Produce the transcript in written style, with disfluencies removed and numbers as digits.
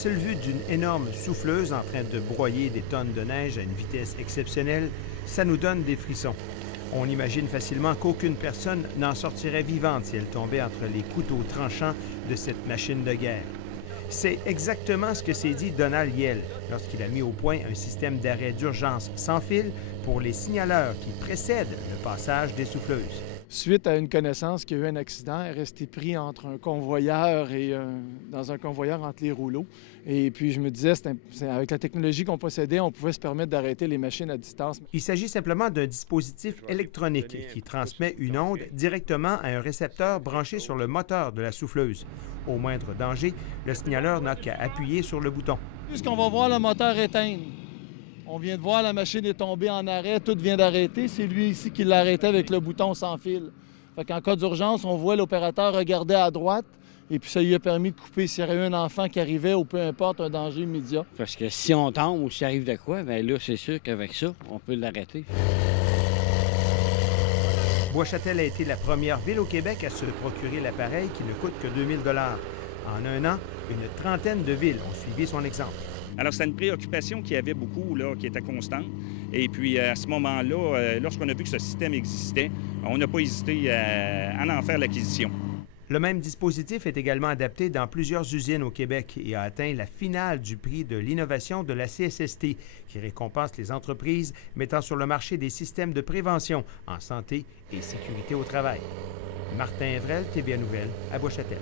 seule vue d'une énorme souffleuse en train de broyer des tonnes de neige à une vitesse exceptionnelle, ça nous donne des frissons. On imagine facilement qu'aucune personne n'en sortirait vivante si elle tombait entre les couteaux tranchants de cette machine de guerre. C'est exactement ce que s'est dit Donald Yell lorsqu'il a mis au point un système d'arrêt d'urgence sans fil pour les signaleurs qui précèdent le passage des souffleuses. Suite à une connaissance qu'il y a eu un accident, elle est restée pris entre un convoyeur et dans un convoyeur entre les rouleaux. Et puis je me disais, avec la technologie qu'on possédait, on pouvait se permettre d'arrêter les machines à distance. Il s'agit simplement d'un dispositif électronique qui transmet une onde directement à un récepteur branché sur le moteur de la souffleuse. Au moindre danger, le signaleur n'a qu'à appuyer sur le bouton. Puisqu'on va voir le moteur éteindre. On vient de voir, la machine est tombée en arrêt, tout vient d'arrêter. C'est lui ici qui l'a arrêté avec le bouton sans fil. Fait qu'en cas d'urgence, on voit l'opérateur regarder à droite et puis ça lui a permis de couper s'il y avait un enfant qui arrivait ou peu importe, un danger immédiat. Parce que si on tombe ou s'il arrive de quoi, bien là, c'est sûr qu'avec ça, on peut l'arrêter. Bois-Châtel a été la première ville au Québec à se procurer l'appareil qui ne coûte que 2 000 $. En un an, une trentaine de villes ont suivi son exemple. Alors, c'était une préoccupation qui avait beaucoup, là, qui était constante. Et puis, à ce moment-là, lorsqu'on a vu que ce système existait, on n'a pas hésité à en faire l'acquisition. Le même dispositif est également adapté dans plusieurs usines au Québec et a atteint la finale du prix de l'innovation de la CSST, qui récompense les entreprises mettant sur le marché des systèmes de prévention en santé et sécurité au travail. Martin Evrel, TVA Nouvelles, à Bois-Châtel.